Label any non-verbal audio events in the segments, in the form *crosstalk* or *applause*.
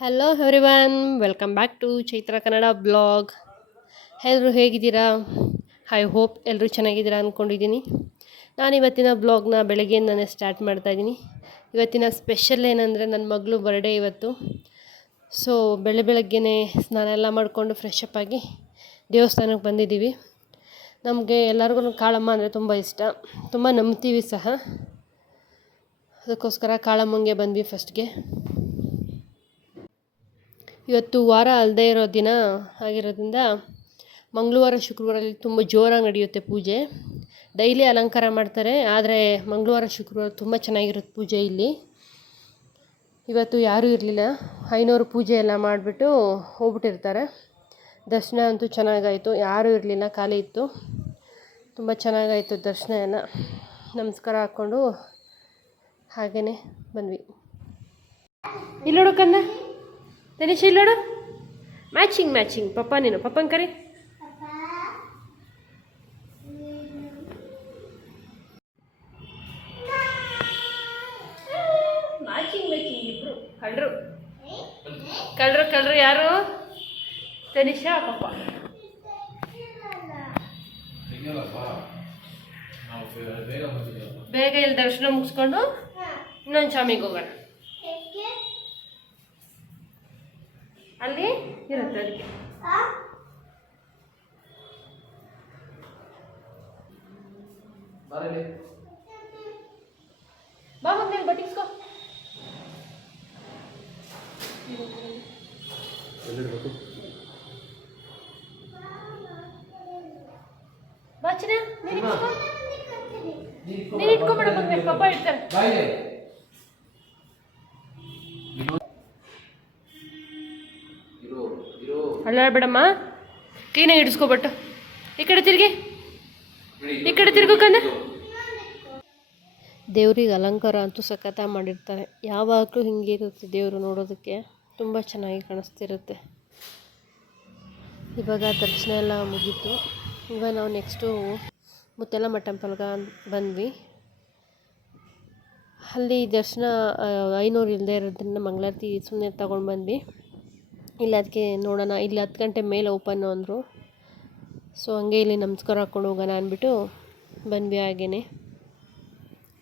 Hello everyone welcome back to Chaitra Kannada blog ಎಲ್ಲರೂ ಹೇಗಿದ್ದೀರಾ? I hope ಎಲ್ಲರೂ ಚೆನ್ನಾಗಿದ್ದೀರಾ ಅಂದ್ಕೊಂಡಿದ್ದೀನಿ ನಾನು ಇವತ್ತಿನ ಬ್ಲಾಗ್ನ ಬೆಳಗ್ಗೆಯಿಂದನೇ ಸ್ಟಾರ್ಟ್ ಮಾಡ್ತಾಯಿದ್ದೀನಿ ಇವತ್ತಿನ ಸ್ಪೆಷಲ್ ಏನಂದರೆ ನನ್ನ ಮಗಳು ಬರ್ಡೇ ಇವತ್ತು. ಸೊ ಬೆಳೆ ಬೆಳಗ್ಗೆನೇ ಸ್ನಾನ ಎಲ್ಲ ಮಾಡಿಕೊಂಡು ಫ್ರೆಶ್ ಅಪ್ ಆಗಿ ದೇವಸ್ಥಾನಕ್ಕೆ ಬಂದಿದ್ದೀವಿ. ನಮಗೆ ಎಲ್ಲರಿಗೂ ಕಾಳಮ್ಮ ಅಂದರೆ ತುಂಬ ಇಷ್ಟ. ತುಂಬ ನಂಬ್ತೀವಿ ಸಹ. ಅದಕ್ಕೋಸ್ಕರ ಕಾಳಮ್ಮಂಗೆ ಬಂದ್ವಿ ಫಸ್ಟ್ಗೆ ಇವತ್ತು ವಾರ ಅಲ್ಲದೆ ಇರೋ ದಿನ ಆಗಿರೋದ್ರಿಂದ ಮಂಗಳವಾರ, ಶುಕ್ರವಾರದಲ್ಲಿ ತುಂಬ ಜೋರಾಗಿ ನಡೆಯುತ್ತೆ ಪೂಜೆ. ಡೈಲಿ ಅಲಂಕಾರ ಮಾಡ್ತಾರೆ, ಆದರೆ ಮಂಗಳವಾರ, ಶುಕ್ರವಾರ ತುಂಬ ಚೆನ್ನಾಗಿರುತ್ತೆ ಪೂಜೆ ಇಲ್ಲಿ. ಇವತ್ತು ಯಾರೂ ಇರಲಿಲ್ಲ. ಐನೂರು ಪೂಜೆ ಎಲ್ಲ ಮಾಡಿಬಿಟ್ಟು ಹೋಗ್ಬಿಟ್ಟಿರ್ತಾರೆ. ದರ್ಶನ ಅಂತೂ ಚೆನ್ನಾಗಾಯಿತು. ಯಾರೂ ಇರಲಿಲ್ಲ, ಖಾಲಿ ಇತ್ತು. ತುಂಬ ಚೆನ್ನಾಗಾಯಿತು ದರ್ಶನ ಎಲ್ಲ. ನಮಸ್ಕಾರ ಹಾಕ್ಕೊಂಡು ಹಾಗೆಯೇ ಬಂದ್ವಿ. ಇಲ್ಲಿ ಹುಡುಕಂದ ತನಿಷ್ ಇಲ್ಲೋಡು ಮ್ಯಾಚಿಂಗ್ ಮ್ಯಾಚಿಂಗ್ ಪಪ್ಪ ನೀನು ಪಪ್ಪನ ಕರಿ ಮ್ಯಾಚಿಂಗ್ ಮ್ಯಾಚಿಂಗ್ ಇಬ್ರು ಕಳ್ರು ಕಳ್ರು ಕಳ್ರು ಯಾರು ತನಿಷಾ ಪಪ್ಪ ಬೇಗ ಇಲ್ಲಿ ದರ್ಶನ ಮುಗಿಸ್ಕೊಂಡು ಇನ್ನೊಂದು ಶಾಮಿಗೆ ಹೋಗೋಣ ಅಲ್ಲಿ ಇರುತ್ತೆ ಅದಕ್ಕೆ. ಬಾ ಮುಂದೆ ಬಟ್ಟಿಸ್ಕೋ ಬಾ ಚಿನ್ನ ನೀನು ಇಟ್ಕೋ. ನೀನು ಇಟ್ಕೊಬೇಡ ಮುಂದೆ ಪಪ್ಪ ಇಡ್ತಾರೆ. ಅಲ್ಲಾಡ್ಬೇಡಮ್ಮ ಕ್ಲೀನಾಗಿ ಹಿಡಿಸ್ಕೊಬಿಟ್ಟು ಈ ಕಡೆ ತಿರುಗಿ. ಈ ಕಡೆ ತಿರ್ಗೋಕಂದ ದೇವ್ರಿಗೆ ಅಲಂಕಾರ ಅಂತೂ ಸಖತ್ತ ಮಾಡಿರ್ತಾರೆ ಯಾವಾಗಲೂ ಹಿಂಗೆ ಇರುತ್ತೆ ದೇವರು ನೋಡೋದಕ್ಕೆ. ತುಂಬ ಚೆನ್ನಾಗಿ ಕಾಣಿಸ್ತಿರುತ್ತೆ. ಇವಾಗ ದರ್ಶನ ಎಲ್ಲ ಮುಗೀತು. ಇವಾಗ ನಾವು ನೆಕ್ಸ್ಟು ಮುತ್ತೆಲ್ಲ ಟೆಂಪಲ್ಗೆ ಬಂದ್ವಿ. ಅಲ್ಲಿ ದರ್ಶನ ಐನೂರು ಇಲ್ಲದೆ ಇರೋದ್ರಿಂದ ಮಂಗಳಾರತಿ ಸುಮ್ಮನೆ ತಗೊಂಡು ಬಂದ್ವಿ. ಇಲ್ಲ, ಅದಕ್ಕೆ ನೋಡೋಣ. ಇಲ್ಲಿ ಹತ್ತು ಗಂಟೆ ಮೇಲೆ ಓಪನ್ ಅಂದರು. ಸೊ, ಹಂಗೆ ಇಲ್ಲಿ ನಮಸ್ಕಾರ ಹಾಕ್ಕೊಂಡು ಹೋಗೋಣ ಅಂದ್ಬಿಟ್ಟು ಬಂದ್ವಿ ಹಾಗೇ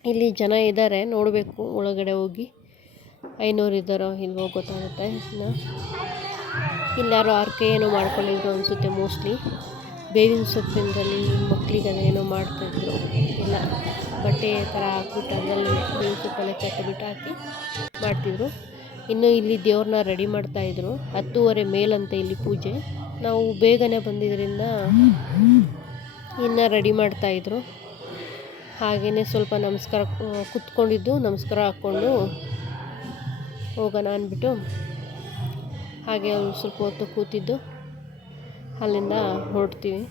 ಇಲ್ಲಿ ಜನ ಇದ್ದಾರೆ ನೋಡಬೇಕು ಒಳಗಡೆ ಹೋಗಿ. ಐನೂರು ಇದ್ದಾರೋ ಇಲ್ವೋ ಗೊತ್ತಾಗುತ್ತೆ ಇನ್ನು. ಇಲ್ಲಾರೋ ಆರ್ಕೆ ಏನೋ ಮಾಡ್ಕೊಂಡಿದ್ರು ಅನಿಸುತ್ತೆ ಮೋಸ್ಟ್ಲಿ. ಬೇವಿನ ಸೊಪ್ಪಿನಲ್ಲಿ ಮಕ್ಕಳಿಗೆಲ್ಲ ಏನೋ ಮಾಡ್ತಾಯಿದ್ರು. ಇಲ್ಲ, ಬಟ್ಟೆ ಥರ ಹಾಕ್ಬಿಟ್ಟು ಅದರಲ್ಲಿ ಬೇವಿನ ಸೊಪ್ಪೆಲ್ಲ ಕಟ್ಟಿಬಿಟ್ಟು ಹಾಕಿ ಮಾಡ್ತಿದ್ರು. ಇನ್ನು ಇಲ್ಲಿ ದೇವ್ರನ್ನ ರೆಡಿ ಮಾಡ್ತಾ ಇದ್ರು. ಹತ್ತೂವರೆ ಮೇಲಂತೆ ಇಲ್ಲಿ ಪೂಜೆ. ನಾವು ಬೇಗನೆ ಬಂದಿದ್ದರಿಂದ ಇನ್ನು ರೆಡಿ ಮಾಡ್ತಾಯಿದ್ರು ಹಾಗೆಯೇ ಸ್ವಲ್ಪ ನಮಸ್ಕಾರ ಕುತ್ಕೊಂಡಿದ್ದು ನಮಸ್ಕಾರ ಹಾಕ್ಕೊಂಡು ಹೋಗೋಣ ಅಂದ್ಬಿಟ್ಟು ಹಾಗೆ ಅವರು ಸ್ವಲ್ಪ ಹೊತ್ತು ಕೂತಿದ್ದು. ಅಲ್ಲಿಂದ ಹೊರಡ್ತೀವಿ.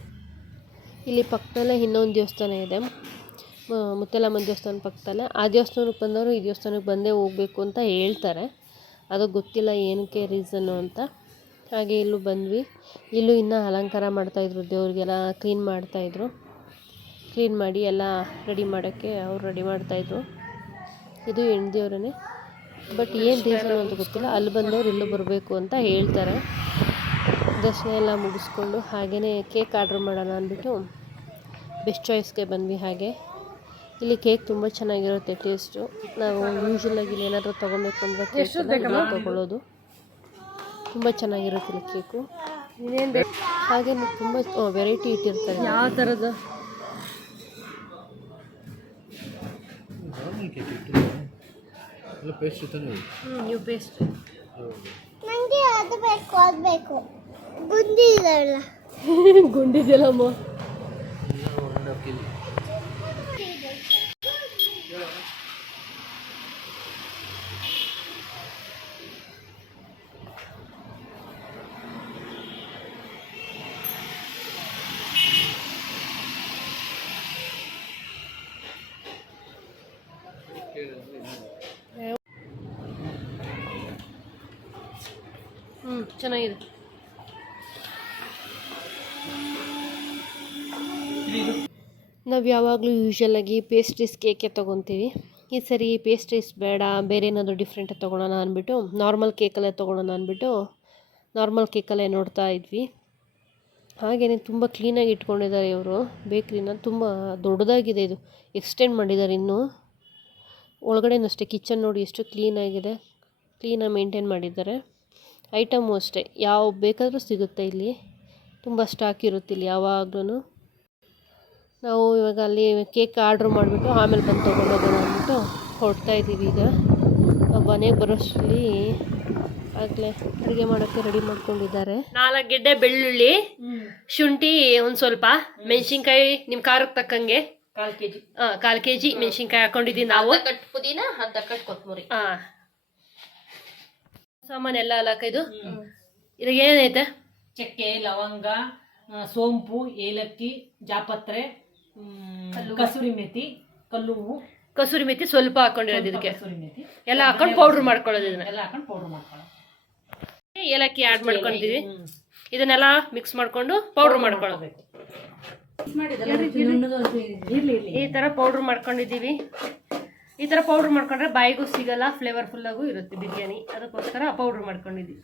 ಇಲ್ಲಿ ಪಕ್ಕದಲ್ಲೇ ಇನ್ನೊಂದು ದೇವಸ್ಥಾನ ಇದೆ. ಮುತ್ತಲಮ್ಮನ ದೇವಸ್ಥಾನ ಪಕ್ಕದಲ್ಲೇ. ಆ ದೇವಸ್ಥಾನಕ್ಕೆ ಬಂದವರು ಈ ದೇವಸ್ಥಾನಕ್ಕೆ ಬಂದೇ ಹೋಗಬೇಕು ಅಂತ ಹೇಳ್ತಾರೆ. ಅದು ಗೊತ್ತಿಲ್ಲ ಏನಕ್ಕೆ ರೀಸನ್ನು ಅಂತ. ಹಾಗೆ ಇಲ್ಲೂ ಬಂದ್ವಿ. ಇಲ್ಲೂ ಇನ್ನೂ ಅಲಂಕಾರ ಮಾಡ್ತಾಯಿದ್ರು ದೇವ್ರಿಗೆಲ್ಲ ಕ್ಲೀನ್ ಮಾಡ್ತಾಯಿದ್ರು ಕ್ಲೀನ್ ಮಾಡಿ ಎಲ್ಲ ರೆಡಿ ಮಾಡೋಕ್ಕೆ ಅವ್ರು ರೆಡಿ ಮಾಡ್ತಾಯಿದ್ರು ಇದು ಹೆಣ್ಣು ದೇವ್ರೇ ಬಟ್ ಏನು ರೀಸನ್ ಅಂತ ಗೊತ್ತಿಲ್ಲ. ಅಲ್ಲಿ ಬಂದವ್ರು ಇಲ್ಲೂ ಬರಬೇಕು ಅಂತ ಹೇಳ್ತಾರೆ. ದರ್ಶನ ಎಲ್ಲ ಮುಗಿಸ್ಕೊಂಡು ಹಾಗೆಯೇ ಕೇಕ್ ಆರ್ಡ್ರ್ ಮಾಡೋಣ ಅಂದ್ಬಿಟ್ಟು ಬೆಸ್ಟ್ ಚಾಯ್ಸ್ಗೆ ಬಂದ್ವಿ ಹಾಗೆ. ಇಲ್ಲಿ ಕೇಕ್ ತುಂಬ ಚೆನ್ನಾಗಿರುತ್ತೆ ಟೇಸ್ಟು. ನಾವು ಯೂಶ್ವಲಾಗಿ ಇಲ್ಲಿ ಏನಾದರೂ ತೊಗೊಬೇಕು ಅಂದರೆ ತೊಗೊಳ್ಳೋದು. ತುಂಬ ಚೆನ್ನಾಗಿರುತ್ತೆ ಇಲ್ಲಿ ಕೇಕು. ಹಾಗೆ ತುಂಬ ವೆರೈಟಿ ಇಟ್ಟಿರ್ತಾರೆ. ಯಾವ ಥರದ ನೀವು ಪೇಸ್ಟ್ ನನಗೆ ಅದು ಬೇಕು ಅದು ಬೇಕು. ಗುಂಡಿ ಇದೆಲ್ಲ *laughs* ಗುಂಡಿದೆಯಲ್ಲಮ್ಮ ಹ್ಞೂ ಚೆನ್ನಾಗಿದೆ. ನಾವು ಯಾವಾಗಲೂ ಯೂಶ್ವಲಾಗಿ ಪೇಸ್ಟ್ರೀಸ್ ಕೇಕೆ ತೊಗೊತೀವಿ. ಈ ಸರಿ ಪೇಸ್ಟ್ರೀಸ್ ಬೇಡ, ಬೇರೆ ಏನಾದರೂ ಡಿಫ್ರೆಂಟಾಗಿ ತೊಗೊಳೋಣ ಅಂದ್ಬಿಟ್ಟು ನಾರ್ಮಲ್ ಕೇಕಲ್ಲೇ ತೊಗೊಳೋಣ ಅಂದ್ಬಿಟ್ಟು ನಾರ್ಮಲ್ ಕೇಕಲ್ಲೇ ನೋಡ್ತಾ ಇದ್ವಿ. ಹಾಗೆಯೇ ತುಂಬ ಕ್ಲೀನಾಗಿ ಇಟ್ಕೊಂಡಿದ್ದಾರೆ ಇವರು. ಬೇಕ್ರಿನ ತುಂಬ ದೊಡ್ಡದಾಗಿದೆ ಇದು. ಎಕ್ಸ್ಟೆಂಡ್ ಮಾಡಿದ್ದಾರೆ ಇನ್ನೂ. ಒಳಗಡೆನೂ ಅಷ್ಟೇ ಕಿಚನ್ ನೋಡಿ ಎಷ್ಟು ಕ್ಲೀನಾಗಿದೆ ಕ್ಲೀನಾಗಿ ಮೇಂಟೈನ್ ಮಾಡಿದ್ದಾರೆ. ಐಟಮು ಅಷ್ಟೇ. ಯಾವ ಬೇಕಾದರೂ ಸಿಗುತ್ತೆ ಇಲ್ಲಿ. ತುಂಬ ಸ್ಟಾಕ್ ಇರುತ್ತೆ ಇಲ್ಲಿ ಯಾವಾಗ್ಲೂ ನಾವು ಇವಾಗ ಅಲ್ಲಿ ಕೇಕ್ ಆರ್ಡ್ರ್ ಮಾಡಿಬಿಟ್ಟು ಆಮೇಲೆ ಬಂದು ತೊಗೊಂಡೋಗೋಣ ಅಂದ್ಬಿಟ್ಟು ಹೊರಡ್ತಾ ಇದ್ದೀವಿ ಈಗ. ನಾವು ಮನೆಗೆ ಬರೋಷ್ಟರಲ್ಲಿ ಆಗಲೇ ಅಡುಗೆ ಮಾಡೋಕ್ಕೆ ರೆಡಿ ಮಾಡ್ಕೊಂಡಿದ್ದಾರೆ. ನಾಲ್ಕು ಗೆಡ್ಡೆ ಬೆಳ್ಳುಳ್ಳಿ ಶುಂಠಿ ಒಂದು ಸ್ವಲ್ಪ ಮೆಣಸಿನ್ಕಾಯಿ ನಿಮ್ಮ ಖಾರಕ್ಕೆ ತಕ್ಕಂಗೆ. ಕಾಲು ಕೆ ಜಿ ಹಾಂ ಕಾಲು ಕೆ ಜಿ ಮೆಣಸಿನ್ಕಾಯಿ ಹಾಕೊಂಡಿದ್ದೀವಿ ನಾವು. ಕಟ್ ಪುದೀನ ಅರ್ಧ ಕಟ್ ಕೊತ್ತಮರಿ ಹಾಂ ಸಾಮಾನೆಲ್ಲ ಅಲ್ಲ ಇದು ಇದ್ರಾಗ ಏನೈತೆ ಚಕ್ಕೆ ಲವಂಗ ಸೋಂಪು ಏಲಕ್ಕಿ ಜಾಪತ್ರೆ ಕಸೂರಿ ಮೆಥಿ ಕಲ್ಲು ಕಸೂರಿ ಮೆಥಿ ಸ್ವಲ್ಪ ಹಾಕೊಂಡಿರೋದು ಇದಕ್ಕೆ. ಎಲ್ಲ ಹಾಕೊಂಡು ಪೌಡ್ರ್ ಮಾಡ್ಕೊಳ್ಳೋದು ಇದನ್ನ. ಎಲ್ಲ ಹಾಕೊಂಡು ಪೌಡರ್ ಮಾಡ್ಕೊಳ್ಳೋದು. ಏಲಕ್ಕಿ ಆ್ಯಡ್ ಮಾಡ್ಕೊಂಡಿದ್ದೀವಿ ಇದನ್ನೆಲ್ಲ ಮಿಕ್ಸ್ ಮಾಡ್ಕೊಂಡು ಪೌಡ್ರ್ ಮಾಡ್ಕೊಳ್ಳೋದು. ಇರ್ಲಿ ಇರ್ಲಿ. ಈ ಥರ ಪೌಡ್ರ್ ಮಾಡ್ಕೊಂಡಿದ್ದೀವಿ. ಈ ಥರ ಪೌಡ್ರ್ ಮಾಡ್ಕೊಂಡ್ರೆ ಬಾಯಿಗೂ ಸಿಗಲ್ಲ ಫ್ಲೇವರ್ಫುಲ್ಲಾಗೂ ಇರುತ್ತೆ ಬಿರಿಯಾನಿ. ಅದಕ್ಕೋಸ್ಕರ ಪೌಡ್ರ್ ಮಾಡ್ಕೊಂಡಿದ್ದೀವಿ.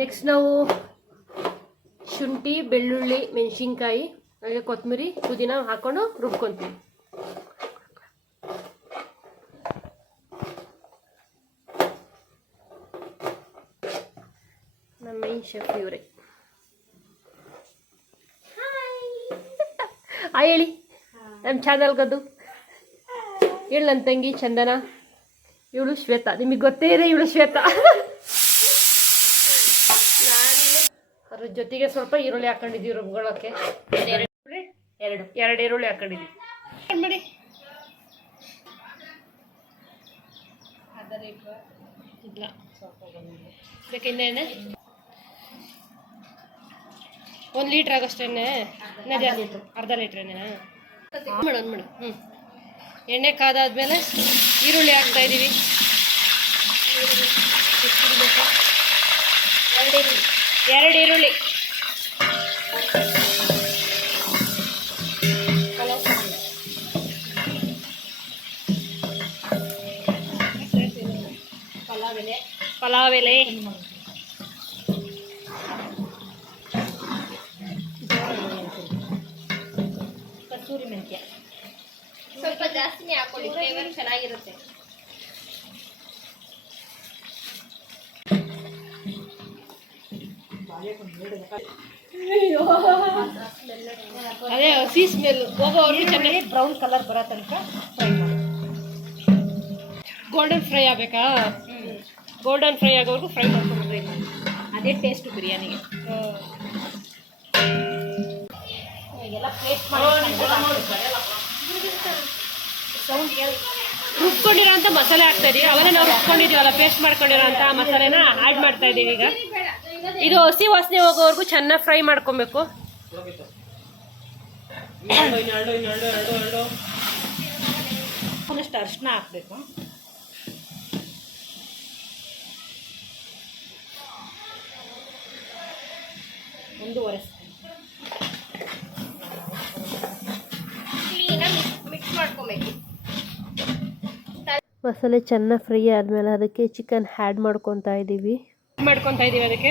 ನೆಕ್ಸ್ಟ್ ನಾವು ಶುಂಠಿ ಬೆಳ್ಳುಳ್ಳಿ ಮೆಣಸಿನ್ಕಾಯಿ ಹಾಗೆ ಕೊತ್ತಂಬರಿ ಪುದೀನ ಹಾಕ್ಕೊಂಡು ರುಬ್ಕೊತೀವಿ. ನಮ್ಮ ಮೈನ್ ಶೆಫ್ ಇವರೇ. ಆ *laughs* ಹೇಳಿ. ನಮ್ಮ ಚಾನಲ್ಗದು ಹೇಳು ನನ್ನ ತಂಗಿ ಚಂದನ? ಇವಳು ಶ್ವೇತಾ. ನಿಮಗೆ ಗೊತ್ತೇ ಇದೆ ಇವಳು ಶ್ವೇತಾ. ಅದ್ರ ಜೊತೆಗೆ ಸ್ವಲ್ಪ ಈರುಳ್ಳಿ ಹಾಕೊಂಡಿದ್ದೀವಿ ರುಬ್ಕೊಳ್ಳೋಕ್ಕೆ ಎರಡು. ಎರಡು ಈರುಳ್ಳಿ ಹಾಕೊಂಡಿದ್ದೀವಿ. ಬಿಡಿ ಇಲ್ಲ ಬೇಕಿನ್ನೇ ಒಂದು ಲೀಟ್ರ್ ಆಗಷ್ಟು ಎಣ್ಣೆ? ಇನ್ನ ಅರ್ಧ ಲೀಟರ್ ಎಣ್ಣೆನಾ? ಮೇಡಮ್ ಮೇಡಮ್ ಮಾಡು. ಹ್ಞೂ ಎಣ್ಣೆ ಕಾದಾದ್ಮೇಲೆ ಈರುಳ್ಳಿ ಹಾಕ್ತಾ ಇದ್ದೀವಿ. ಎರಡು ಈರುಳ್ಳಿ. ಪಲಾವ್ ಎಲೆ ಕಸೂರಿ ಮೆಂತ್ಯ. ಸ್ವಲ್ಪ ಜಾಸ್ತಿನೇ ಹಾಕೊಳ್ಳಿ ಫ್ಲೇವರ್ ಚೆನ್ನಾಗಿರುತ್ತೆ. ಅದೇ ಹಸಿ ಸ್ಮೆಲ್ ಹೋಗೋವರೆಗೂ ಚೆನ್ನಾಗಿ ಬ್ರೌನ್ ಕಲರ್ ಬರೋ ತನಕ ಫ್ರೈ ಮಾಡಿ. ಗೋಲ್ಡನ್ ಫ್ರೈ ಆಗಬೇಕಾ? ಗೋಲ್ಡನ್ ಫ್ರೈ ಆಗೋವರೆಗೂ ಫ್ರೈ ಮಾಡ್ಕೊಂಡ್ರಿ ಅದೇ ಟೇಸ್ಟ್ ಬಿರಿಯಾನಿಗೆ. ಎಲ್ಲ ಪ್ಲೇಟ್ ಸೌಂಡ್ ಕೇಳಿ ರುಬ್ಕೊಂಡಿರೋ ಅಂತ ಮಸಾಲೆ ಹಾಕ್ತಾ ಇದೀವಿ. ಅವನ್ನ ನಾವು ರುಬ್ಕೊಂಡಿದೀವಲ್ಲ ಪೇಸ್ಟ್ ಮಾಡ್ಕೊಂಡಿರೋ ಅಂತ ಮಸಾಲೆನ ಆ್ಯಡ್ ಮಾಡ್ತಾ ಇದೀವಿ ಈಗ. ಇದು ಹಸಿ ವಾಸನೆ ಹೋಗೋವರೆಗೂ ಚೆನ್ನಾಗಿ ಫ್ರೈ ಮಾಡ್ಕೊಬೇಕು. ಒಂದಷ್ಟು ಅರಿಶಿನ ಹಾಕಬೇಕು. ಒಂದೂವರೆ ಮಾಡ್ಕೊಬೇಕು ಮಸಾಲೆ ಚೆನ್ನಾಗಿ ಫ್ರೈ ಆದಮೇಲೆ ಅದಕ್ಕೆ ಚಿಕನ್ ಆ್ಯಡ್ ಮಾಡ್ಕೊತಾ ಇದ್ದೀವಿ ಮಾಡ್ಕೊತಾ ಇದ್ದೀವಿ ಅದಕ್ಕೆ.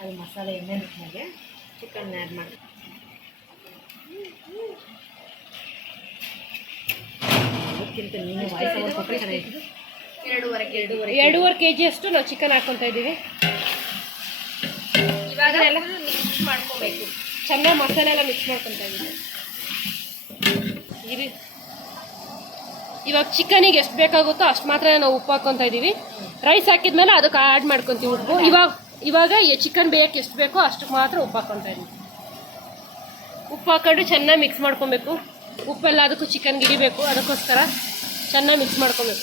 ಅದು ಮಸಾಲೆ ಎಣ್ಣೆ ಬಿಟ್ಟಾಗೆ ಚಿಕನ್ ಆ್ಯಡ್ ಮಾಡಿ ಎರಡೂವರೆ ಎರಡೂವರೆ ಎರಡೂವರೆ ಕೆ ಜಿಯಷ್ಟು ನಾವು ಚಿಕನ್ ಹಾಕ್ಕೊತಾ ಇದ್ದೀವಿ ಇವಾಗ ಮಿಕ್ಸ್ ಮಾಡ್ಕೊಬೇಕು. ಚೆನ್ನಾಗಿ ಮಸಾಲೆ ಎಲ್ಲ ಮಿಕ್ಸ್ ಮಾಡ್ಕೊತಾ ಇದ್ದೀವಿ ಇವಾಗ ಚಿಕನಿಗೆ ಎಷ್ಟು ಬೇಕಾಗುತ್ತೋ ಅಷ್ಟು ಮಾತ್ರ ನಾವು ಉಪ್ಪು ಹಾಕ್ಕೊತಾ ಇದ್ದೀವಿ. ರೈಸ್ ಹಾಕಿದ್ಮೇಲೆ ಅದಕ್ಕೆ ಆ್ಯಡ್ ಮಾಡ್ಕೊತೀವಿ ಉಪ್ಪು. ಇವಾಗ ಇವಾಗ ಚಿಕನ್ ಬೇಯಕ್ಕೆ ಎಷ್ಟು ಬೇಕೋ ಅಷ್ಟಕ್ಕೆ ಮಾತ್ರ ಉಪ್ಪು ಹಾಕ್ಕೊತಾ ಇದ್ದೀವಿ ಉಪ್ಪು ಹಾಕೊಂಡು ಚೆನ್ನಾಗಿ ಮಿಕ್ಸ್ ಮಾಡ್ಕೊಬೇಕು. ಉಪ್ಪೆಲ್ಲ ಅದಕ್ಕೂ ಚಿಕನ್ ಗಿಡಿಬೇಕು ಅದಕ್ಕೋಸ್ಕರ ಚೆನ್ನಾಗಿ ಮಿಕ್ಸ್ ಮಾಡ್ಕೊಬೇಕು.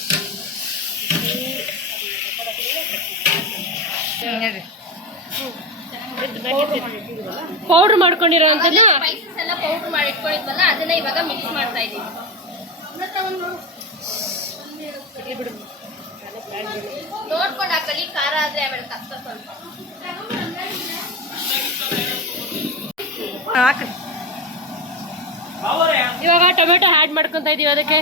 ಪೌಡ್ರ್ ಮಾಡ್ಕೊಂಡಿರೋ ಅಂಥದ್ದನ್ನ? ಸ್ಪೈಸಸ್ ಎಲ್ಲ ಪೌಡರ್ ಮಾಡಿ ಇಟ್ಕೊಂಡಿದ್ವಲ್ಲ ಅದನ್ನ ಇವಾಗ ಮಿಕ್ಸ್ ಮಾಡ್ತಾ ಇದ್ದೀವಿ ನೋಡ್ಕೊಂಡು ಹಾಕೊಳ್ಳಿ ಖಾರ ಆದ್ರೆ ಆಮೇಲೆ ಕಷ್ಟ ಸ್ವಲ್ಪ. ಹಾಕ್ರಿ. ಇವಾಗ ಟೊಮೆಟೊ ಆ್ಯಡ್ ಮಾಡ್ಕೊತಾ ಇದೀವಿ ಅದಕ್ಕೆ.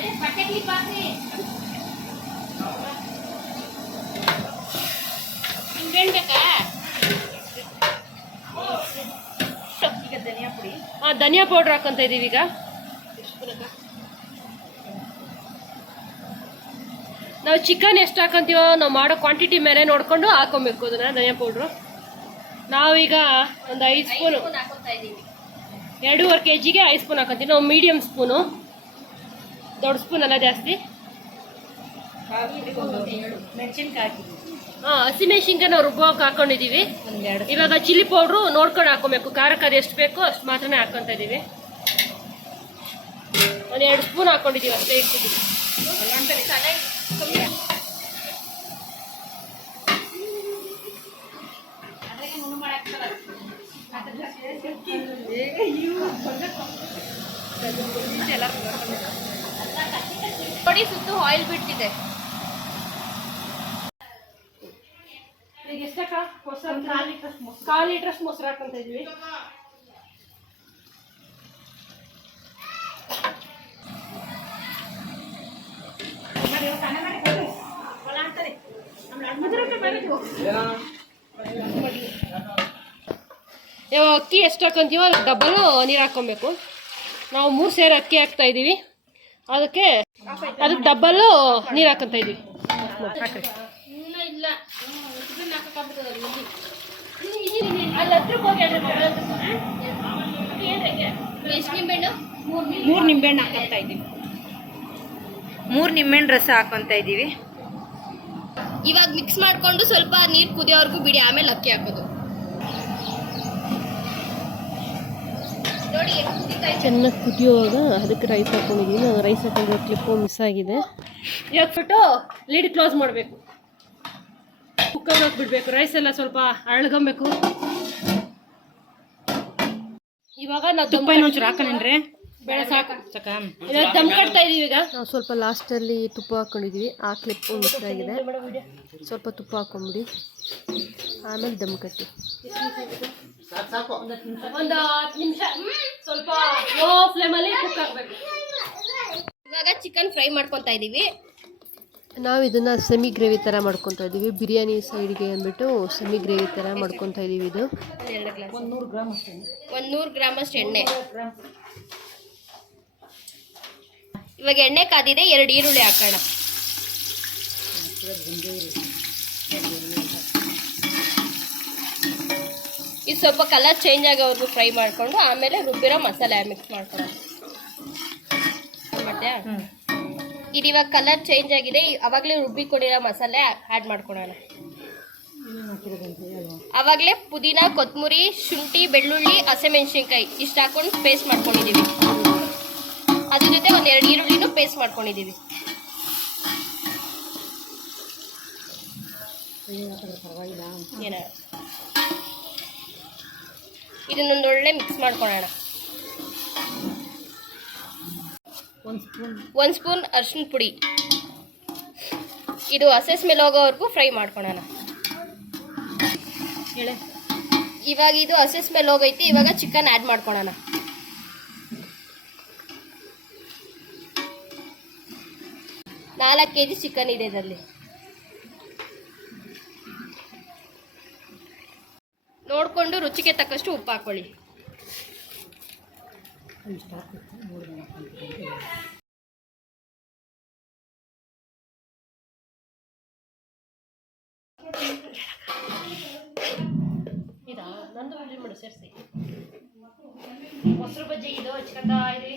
ಈಗ ಧನಿಯಾ ಪುಡಿ ಆ, ಧನಿಯಾ ಪೌಡ್ರ್ ಹಾಕೊಂತ ಇದೀವಿ ಈಗ. ನಾವು ಚಿಕನ್ ಎಷ್ಟು ಹಾಕೊಂತೀವೋ ನಾವು ಮಾಡೋ ಕ್ವಾಂಟಿಟಿ ಮೇಲೆ ನೋಡ್ಕೊಂಡು ಹಾಕೊಬೇಕು ಅದನ್ನ ಧನಿಯಾ ಪೌಡ್ರು ನಾವೀಗ ಒಂದು ಐದು ಸ್ಪೂನು ಎರಡೂವರೆ ಕೆ ಜಿಗೆ ಐದು ಸ್ಪೂನ್ ಹಾಕೊಂತೀವಿ. ನಾವು ಮೀಡಿಯಮ್ ಸ್ಪೂನು ದೊಡ್ಡ ಸ್ಪೂನ್ ಅಲ್ಲ ಜಾಸ್ತಿ. ಮೆಣಸಿನ್ಕಾಯಿ ಹಾಕಿದ್ದೀವಿ ಹಾಂ ಹಸಿಮೆಣ್ಸಿನ್ಕಾಯಿ ನಾವು ರುಬ್ಬೋಕೆ ಹಾಕೊಂಡಿದ್ದೀವಿ. ಒಂದೆರಡು ಇವಾಗ ಚಿಲ್ಲಿ ಪೌಡ್ರು ನೋಡ್ಕೊಂಡು ಹಾಕೊಬೇಕು ಖಾರಕ್ಕೆ ಅದು ಎಷ್ಟು ಬೇಕೋ ಅಷ್ಟು ಮಾತ್ರನೇ ಹಾಕೊತಾ ಇದೀವಿ ಒಂದು ಎರಡು ಸ್ಪೂನ್ ಹಾಕೊಂಡಿದೀವಿ ಅಷ್ಟೇ ಇಟ್ಟಿದ್ದೀವಿ. ಸುತ್ತು ಆಯಿಲ್ ಬಿಟ್ಟಿದೆ ಈಗ ಎಷ್ಟಕ್ಕ ಮೊಸರು ಕಾಲು ಲೀಟ್ರ್ ಕಾಲು ಲೀಟ್ರಷ್ಟು ಮೊಸರು ಹಾಕೊಂತ ಇದೀವಿ ಅಕ್ಕಿ ಎಷ್ಟು ಹಾಕೊಂತೀವೋ ಡಬ್ಬಲು ನೀರು ಹಾಕೊಬೇಕು ನಾವು ಮೂರು ಸೇರು ಅಕ್ಕಿ ಹಾಕ್ತಾ ಇದ್ದೀವಿ ಅದಕ್ಕೆ ಅದಕ್ಕೆ ಡಬಲ್ ನೀರು ಹಾಕೊಂತ ಇದ್ದೀವಿ ಹಾಕ್ರಿ ಇಲ್ಲ. ಅಲ್ಲಿ ಹತ್ರಕ್ಕೆ ಹೋಗಿ ಹೇಳ್ರಿ ಮಗಳ ಎಷ್ಟು ನಿಂಬೆಹಣ್ಣು? ಮೂರು ನಿಂಬೆಹಣ್ಣು ಹಾಕೊಂತ ಇದ್ದೀವಿ. ಮೂರು ನಿಂಬೆಹಣ್ಣು ರಸ ಹಾಕೊಂತ ಇದ್ದೀವಿ. ಇವಾಗ ಮಿಕ್ಸ್ ಮಾಡ್ಕೊಂಡು ಸ್ವಲ್ಪ ನೀರು ಕುದಿಯೋವರೆಗೂ ಬಿಡಿ ಆಮೇಲೆ ಅಕ್ಕಿ ಹಾಕೋದು. ನೋಡಿ. ಚೆನ್ನಾಗಿ ಕುದಿಯುವಾಗ ಅದಕ್ಕೆ ರೈಸ್ ಹಾಕೊಂಡಿದ್ದೀನಿ ನಾನು ರೈಸ್ ಹಾಕೊಂಡಿರೋ ಕ್ಲಿಪ್ಪು ಮಿಸ್ ಆಗಿದೆ. ಇವಾಗ್ಬಿಟ್ಟು ಲೀಡ್ ಕ್ಲೋಸ್ ಮಾಡಬೇಕು. ಕುಕ್ಕರ್ ಹಾಕ್ಬಿಡ್ಬೇಕು. ರೈಸ್ ಎಲ್ಲ ಸ್ವಲ್ಪ ಅಳ್ಗಂಬೇಕು. ಇವಾಗ ನಾವು ತುಪ್ಪ ಇನ್ನೊಂಚೂರು ಹಾಕನೇನ್ರಿ ಬೇಡ ಸಾಕು ಸಾಕ. ಇವಾಗ ದಮ್ ಕಟ್ತಾ ಇದೀವಿ ಈಗ. ನಾವು ಸ್ವಲ್ಪ ಲಾಸ್ಟಲ್ಲಿ ತುಪ್ಪ ಹಾಕೊಂಡಿದೀವಿ. ಆ ಕ್ಲಿಪ್ ಮಿಸ್ ಆಗಿದೆ. ಸ್ವಲ್ಪ ತುಪ್ಪ ಹಾಕೊಂಬಿಡಿ. ಆಮೇಲೆ ದಮ್ ಕಟ್ಟಿ. ಒಂದು ಹತ್ತು ನಿಮಿಷ. ಸ್ವಲ್ಪ ಲೋ ಫ್ಲೇಮಲ್ಲಿ ಕುಕ್ ಆಗಬೇಕು. ಇವಾಗ ಚಿಕನ್ ಫ್ರೈ ಮಾಡ್ಕೊತಾ ಇದೀವಿ. ನಾವು ಇದನ್ನು ಸೆಮಿ ಗ್ರೇವಿ ಥರ ಮಾಡ್ಕೊತಾ ಇದ್ದೀವಿ ಬಿರಿಯಾನಿ ಸೈಡ್ಗೆ ಅಂದ್ಬಿಟ್ಟು ಸೆಮಿ ಗ್ರೇವಿ ಥರ ಮಾಡ್ಕೊತಾ ಇದ್ದೀವಿ ಇದು. ಒಂದು ನೂರು ಗ್ರಾಮ್ ಅಷ್ಟೇ ಎಣ್ಣೆ. ಇವಾಗ ಎಣ್ಣೆ ಕಾದಿದೆ ಎರಡು ಈರುಳ್ಳಿ ಹಾಕೋಣ. ಇದು ಸ್ವಲ್ಪ ಕಲರ್ ಚೇಂಜ್ ಆಗೋವರೆಗೂ ಫ್ರೈ ಮಾಡಿಕೊಂಡು ಆಮೇಲೆ ರುಬ್ಬಿರೋ ಮಸಾಲೆ ಮಿಕ್ಸ್ ಮಾಡ್ಕೊಳ್ಳೋಣ. ಇದು ಇವಾಗ ಕಲರ್ ಚೇಂಜ್ ಆಗಿದೆ. ಅವಾಗಲೇ ರುಬ್ಬಿ ಕೊಡಿರೋ ಮಸಾಲೆ ಆ್ಯಡ್ ಮಾಡ್ಕೊಳ್ಳೋಣ ಅವಾಗಲೇ ಪುದೀನ ಕೊತ್ತಂಬರಿ ಶುಂಠಿ, ಬೆಳ್ಳುಳ್ಳಿ, ಹಸಿಮೆಣ್ಸಿನ್ಕಾಯಿ ಇಷ್ಟು ಹಾಕೊಂಡು ಪೇಸ್ಟ್ ಮಾಡ್ಕೊಂಡಿದ್ದೀವಿ ಅದ್ರ ಜೊತೆ ಒಂದು ಎರಡು ಈರುಳ್ಳಿನೂ ಪೇಸ್ಟ್ ಮಾಡ್ಕೊಂಡಿದ್ದೀವಿ ಏನ? ಇದನ್ನೊಂದು ಒಳ್ಳೆ ಮಿಕ್ಸ್ ಮಾಡ್ಕೊಳ್ಳೋಣ ಒಂದು ಸ್ಪೂನ್. ಅರ್ಶಿನ ಪುಡಿ. ಇದು ಹಸೆ ಮೇಲೆ ಹೋಗೋವರೆಗೂ ಫ್ರೈ ಮಾಡ್ಕೊಳೋಣ. ಹೇಳೆ ಇವಾಗ ಇದು ಹಸಿ ಮೇಲೆ ಹೋಗೈತಿ ಇವಾಗ ಚಿಕನ್ ಆ್ಯಡ್ ಮಾಡ್ಕೊಳೋಣ. ನಾಲ್ಕು ಕೆ ಜಿ ಚಿಕನ್ ಇದೆ ಇದರಲ್ಲಿ. ನೋಡಿಕೊಂಡು ರುಚಿಗೆ ತಕ್ಕಷ್ಟು ಉಪ್ಪು ಹಾಕೊಳ್ಳಿ. ಇಷ್ಟು ಆಗ್ತಿತ್ತು ಜನ ಹಾಕ್ಕೊಂತೀವಿ. ಇದಾ ನಂದು ಇಲ್ಲಿ ಮಾಡು ಸೇರಿಸಿ ಮೊಸರು ಬಜ್ಜಿ ಇದು ಹಚ್ಕೊತಾ ಇದ್ರಿ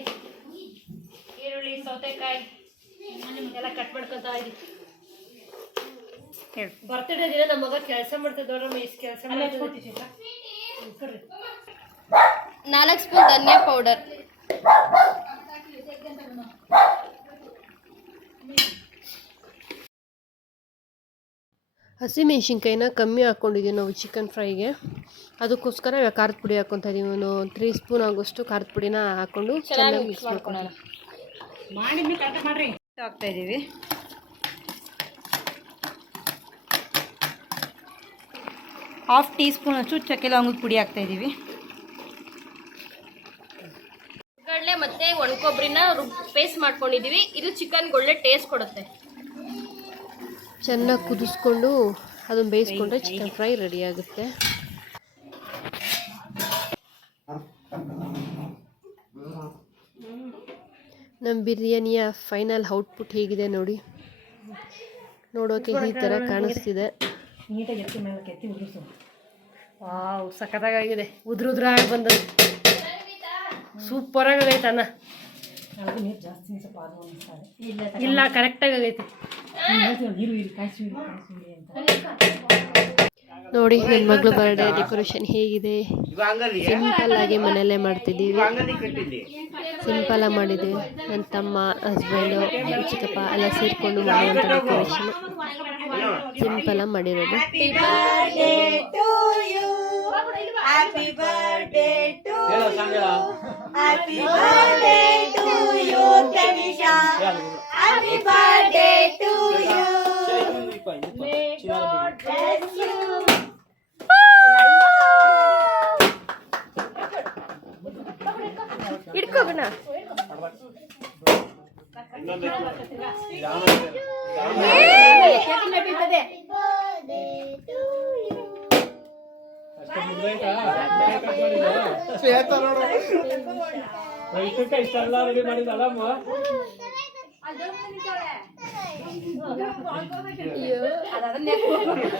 ಈರುಳ್ಳಿ ಸೌತೆಕಾಯಿ ಎಲ್ಲ ಕಟ್ ಮಾಡ್ಕೊತಾ ಇದ್ರಿ ಬರ್ತಡೇ ದಿನ ನಮ್ಮ ಮಗ ಕೆಲಸ ಮಾಡ್ತಿದ್ದವ್ರ ಇಷ್ಟು ಕೆಲಸ ಕೊಡ್ರಿ ನಾಲ್ಕು ಸ್ಪೂನ್ ಧನಿಯಾ ಪೌಡರ್. ಹಸಿಮೆಣ್ಸಿನ್ಕಾಯಿನ ಕಮ್ಮಿ ಹಾಕ್ಕೊಂಡಿದ್ದೀವಿ ನಾವು ಚಿಕನ್ ಫ್ರೈಗೆ ಅದಕ್ಕೋಸ್ಕರ ಇವಾಗ ಖಾರದ ಪುಡಿ ಹಾಕ್ಕೊತಾ ಇದೀವಿ. ಒಂದು ತ್ರೀ ಸ್ಪೂನ್ ಆಗೋಷ್ಟು ಖಾರದ ಪುಡಿನ ಹಾಕ್ಕೊಂಡು ಚೆನ್ನಾಗಿ ಮಿಕ್ಸ್ ಮಾಡ್ಕೊಳ್ಳೋಣ. ಹಾಕ್ತಾ ಇದ್ದೀವಿ ಹಾಫ್ ಟೀ ಸ್ಪೂನ್ ಅಷ್ಟು ಚಕ್ಕೆ ಲವಂಗದ ಪುಡಿ ಹಾಕ್ತಾ ಇದ್ದೀವಿ ಕೊತ್ತಂಬರಿನ ಪೇಸ್ಟ್ ಮಾಡ್ಕೊಂಡಿದ್ದೀವಿ ಇದು ಚಿಕನ್ಗೆ ಒಳ್ಳೆ ಟೇಸ್ಟ್ ಕೊಡುತ್ತೆ. ಚೆನ್ನಾಗಿ ಕುದಿಸ್ಕೊಂಡು ಅದನ್ನು ಬೇಯಿಸ್ಕೊಂಡ್ರೆ ಚಿಕನ್ ಫ್ರೈ ರೆಡಿ ಆಗುತ್ತೆ. ನಮ್ಮ ಬಿರಿಯಾನಿಯ ಫೈನಲ್ ಔಟ್ಪುಟ್ ಹೇಗಿದೆ ನೋಡಿ. ನೋಡೋಕೆ ಈ ಥರ ಕಾಣಿಸ್ತಿದೆ. ನೀಟಾಗಿ ಎತ್ತಿ ಮೇಲೆ ಎತ್ತಿ ಉದುರಿಸು. ವಾವ್ ಸಖತ್ತಾಗಿದೆ ಉದ್ರ ಉದ್ರಾಗಿ ಬಂದದ್ದು. ಸೂಪರಾಗಿ ಆಗೈತೆ ಅನ್ನ ಅದು ನೀರು ಜಾಸ್ತಿ ಸ್ವಲ್ಪ ಅದು ಅನಿಸ್ತಾರೆ ಇಲ್ಲ ಕರೆಕ್ಟಾಗಿ ಆಗೈತಿ. ಇರು ಇರು ಕಾಯಿಸಿ ಇರು ಕಾಯಿಸಿ ಅಂತ. ನೋಡಿ ನನ್ನ ಮಗಳು ಬರ್ಡೇ ಡೆಕೋರೇಷನ್ ಹೇಗಿದೆ? ಸಿಂಪಲ್ ಆಗಿ ಮನೆಯಲ್ಲೇ ಮಾಡ್ತಿದ್ದೀವಿ. ಸಿಂಪಲ್ ಆಗಿ ಮಾಡಿದ್ದೀವಿ ನನ್ನ ತಮ್ಮ ಹಸ್ಬೆಂಡು ಚಿಕ್ಕಪ್ಪ ಎಲ್ಲ ಸೇರಿಕೊಂಡು ಮಾಡುವಂಥ ಡೆಕೋರೇಷನ್ ಸಿಂಪಲ್ ಆಗಿ ಮಾಡಿರೋದು. ಇಟ್ಕೋಗಣ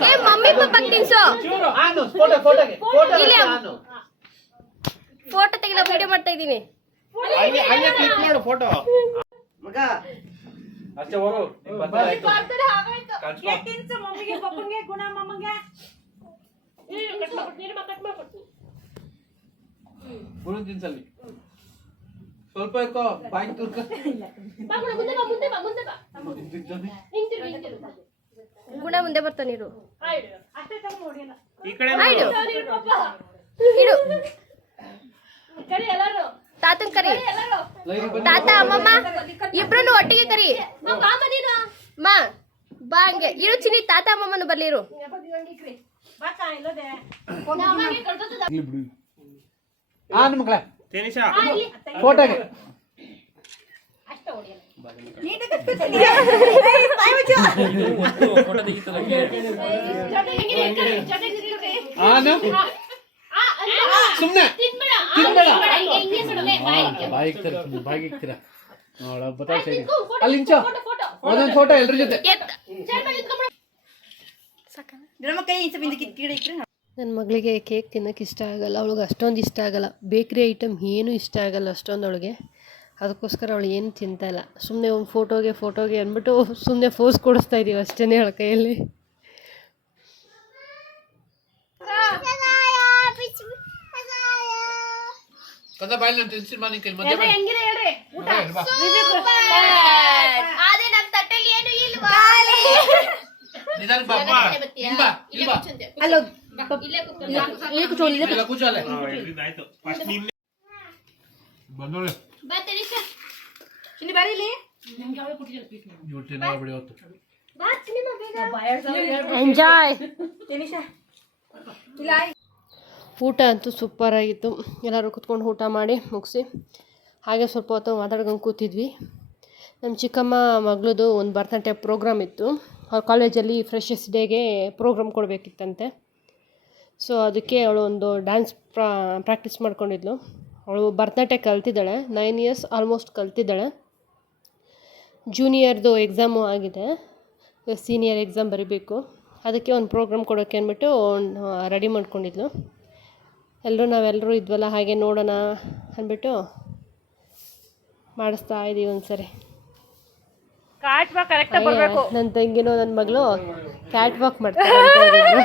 ಏ ಮಮ್ಮಿ ಪಪ್ಪ ತಿನ್ಸು. ಇಲ್ಲಿ ಫೋಟೋ ತೆಗಿಲ್ಲ ವಿಡಿಯೋ ಮಾಡ್ತಾ ಇದ್ದೀನಿ. ಅಷ್ಟೇ ಹೋಗು ಮಮ್ಮಿಗೆ ಪಪ್ಪಂಗೆ ಗುಣ. ಗುರು ತಿನ್ಸಲ್ಲಿ ಸ್ವಲ್ಪ ಇರ್ಕೋ ಬಾಯಿ ತುರ್ಕ ಗುಣ ಮುಂದೆ ಬರ್ತಾನೆ ಇರು ಈ ಕಡೆ ಇಡು ಇಡು ತಾತನ್ ಕರಿ ಲೈರಿ ಬನ್ನಿ ತಾತ ಅಮ್ಮಮ್ಮ ಇಬ್ರನ್ನು ಒಟ್ಟಿಗೆ ಕರಿ ಮಾ ಬಾ ಹಂಗೆ ಇರು ಚಿನಿ ತಾತ ಅಮ್ಮಮ್ಮನು ಬರ್ಲಿ ಇರು ಹಾ ಮಕ್ಕಳ ಫೋಟೋಗೆ ಆನು ಸುಮ್ನೆ ತಿನ್ಬೇಡ ಬಾಯಿಗೆ ಇಕ್ತೀರ ಬಾಯಿಗೆ ಇಕ್ತೀರ ನೋಡ ಬತ್ತಾಯ್ತು ಅಲ್ಲಿ ಇಂಚ ಒಂದೊಂದು ಫೋಟೋ ಎಲ್ರ ಜೊತೆ ನನ್ನ ಮಗಳಿಗೆ ಕೇಕ್ ತಿನ್ನೋಕೆ ಇಷ್ಟ ಆಗಲ್ಲ ಅವಳಿಗೆ ಅಷ್ಟೊಂದು ಇಷ್ಟ ಆಗಲ್ಲ. ಬೇಕ್ರಿ ಐಟಮ್ ಏನೂ ಇಷ್ಟ ಆಗಲ್ಲ ಅಷ್ಟೊಂದು ಅವಳಿಗೆ. ಅದಕ್ಕೋಸ್ಕರ ಅವಳು ಏನು ತಿಂತಾ ಇಲ್ಲ. ಸುಮ್ಮನೆ ಒಂದು ಫೋಟೋಗೆ ಫೋಟೋಗೆ ಅಂದ್ಬಿಟ್ಟು ಸುಮ್ಮನೆ ಫೋಸ್ ಕೊಡಿಸ್ತಾ ಇದ್ದೀವಿ ಅಷ್ಟೇ ಅವಳ ಕೈಯಲ್ಲಿ. ಕದ ತಿನ್ಸಿ ಅಲ್ಲ ಇಲ್ಲ ನಿಧಾನ ಬಾ ಇಲ್ಲಿ ಇಲ್ಲಿ ನಿಮಗೆ ಯಾವ ಬಾ. ಬಿಡಿ ಸಿನಿಮಾ ಬೇಗ. ಎಂಜಾಯ್ ಊಟ ಅಂತೂ ಸೂಪರ್ ಆಗಿತ್ತು. ಎಲ್ಲರೂ ಕುತ್ಕೊಂಡು ಊಟ ಮಾಡಿ ಮುಗಿಸಿ. ಹಾಗೆ ಸ್ವಲ್ಪ ಹೊತ್ತು ಮಾತಾಡ್ಕೊಂಡು ಕೂತಿದ್ವಿ. ನಮ್ಮ ಚಿಕ್ಕಮ್ಮ ಮಗಳದು ಒಂದು ಭರತನಾಟ್ಯ ಪ್ರೋಗ್ರಾಮ್ ಇತ್ತು. ಅವ್ರ ಕಾಲೇಜಲ್ಲಿ ಫ್ರೆಶರ್ಸ್ ಡೇಗೆ ಪ್ರೋಗ್ರಾಮ್ ಕೊಡಬೇಕಿತ್ತಂತೆ. ಸೊ ಅದಕ್ಕೆ ಅವಳು ಒಂದು ಡ್ಯಾನ್ಸ್ ಪ್ರಾ, ಪ್ರಾಕ್ಟೀಸ್ ಮಾಡ್ಕೊಂಡಿದ್ಲು. ಅವಳು ಭರತನಾಟ್ಯ ಕಲ್ತಿದ್ದಾಳೆ, ನೈನ್ ಇಯರ್ಸ್ ಆಲ್ಮೋಸ್ಟ್ ಕಲ್ತಿದ್ದಾಳೆ. ಜೂನಿಯರ್ದು ಎಕ್ಸಾಮು ಆಗಿದೆ, ಸೀನಿಯರ್ ಎಕ್ಸಾಮ್ ಬರೀಬೇಕು. ಅದಕ್ಕೆ ಒಂದು ಪ್ರೋಗ್ರಾಮ್ ಕೊಡೋಕ್ಕೆ ಅಂದ್ಬಿಟ್ಟು ರೆಡಿ ಮಾಡ್ಕೊಂಡಿದ್ಲು. ಎಲ್ಲರೂ ನಾವೆಲ್ಲರೂ ಇದ್ವಲ್ಲ ಹಾಗೆ ನೋಡೋಣ ಅಂದ್ಬಿಟ್ಟು ಮಾಡಿಸ್ತಾ ಇದ್ದೀವಿ ಒಂದ್ಸರಿ ನನ್ನ ತಂಗೇನೋ ನನ್ನ ಮಗಳು ಕ್ಯಾಟ್ ವಾಕ್ ಮಾಡ್ತಾರೆ ಅಂತ ಹೇಳಿದ್ರು.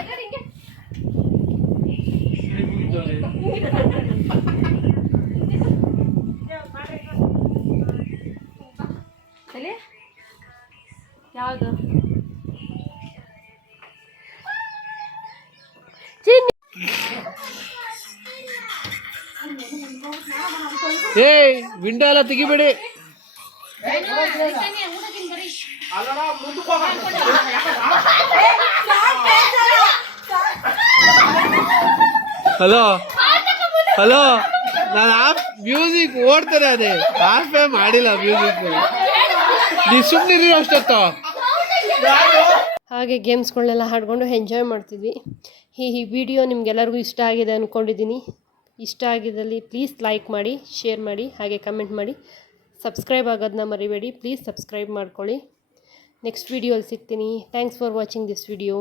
ಏಯ್ ವಿಂಡೋ ಎಲ್ಲ ತೆಗಿಬೇಡಿ ಹಲೋ ಹಲೋ ನಾನು ಮ್ಯೂಸಿಕ್ ಓಡ್ತಾರೆ ಅದೇ. ಆಫೇ ಮಾಡಿಲ್ಲ ಮ್ಯೂಸಿಕ್ ನೀ ಸುಮ್ಮನೆ ಅಷ್ಟೊತ್ತು. ಹಾಗೆ ಗೇಮ್ಸ್ಗಳನ್ನೆಲ್ಲ ಹಾಡ್ಕೊಂಡು ಎಂಜಾಯ್ ಮಾಡ್ತಿದ್ವಿ. ಈ ಈ ವಿಡಿಯೋ ನಿಮ್ಗೆಲ್ಲರಿಗೂ ಇಷ್ಟ ಆಗಿದೆ ಅಂದ್ಕೊಂಡಿದ್ದೀನಿ ಇಷ್ಟ ಆಗಿದ್ದಲ್ಲಿ ಪ್ಲೀಸ್ ಲೈಕ್ ಮಾಡಿ ಶೇರ್ ಮಾಡಿ ಹಾಗೆ ಕಮೆಂಟ್ ಮಾಡಿ. ಸಬ್ಸ್ಕ್ರೈಬ್ ಆಗೋದನ್ನ ಮರಿಬೇಡಿ. ಪ್ಲೀಸ್ ಸಬ್ಸ್ಕ್ರೈಬ್ ಮಾಡ್ಕೊಳ್ಳಿ. ನೆಕ್ಸ್ಟ್ ವೀಡಿಯೋಲಿ ಸಿಗ್ತೀನಿ thanks for watching this video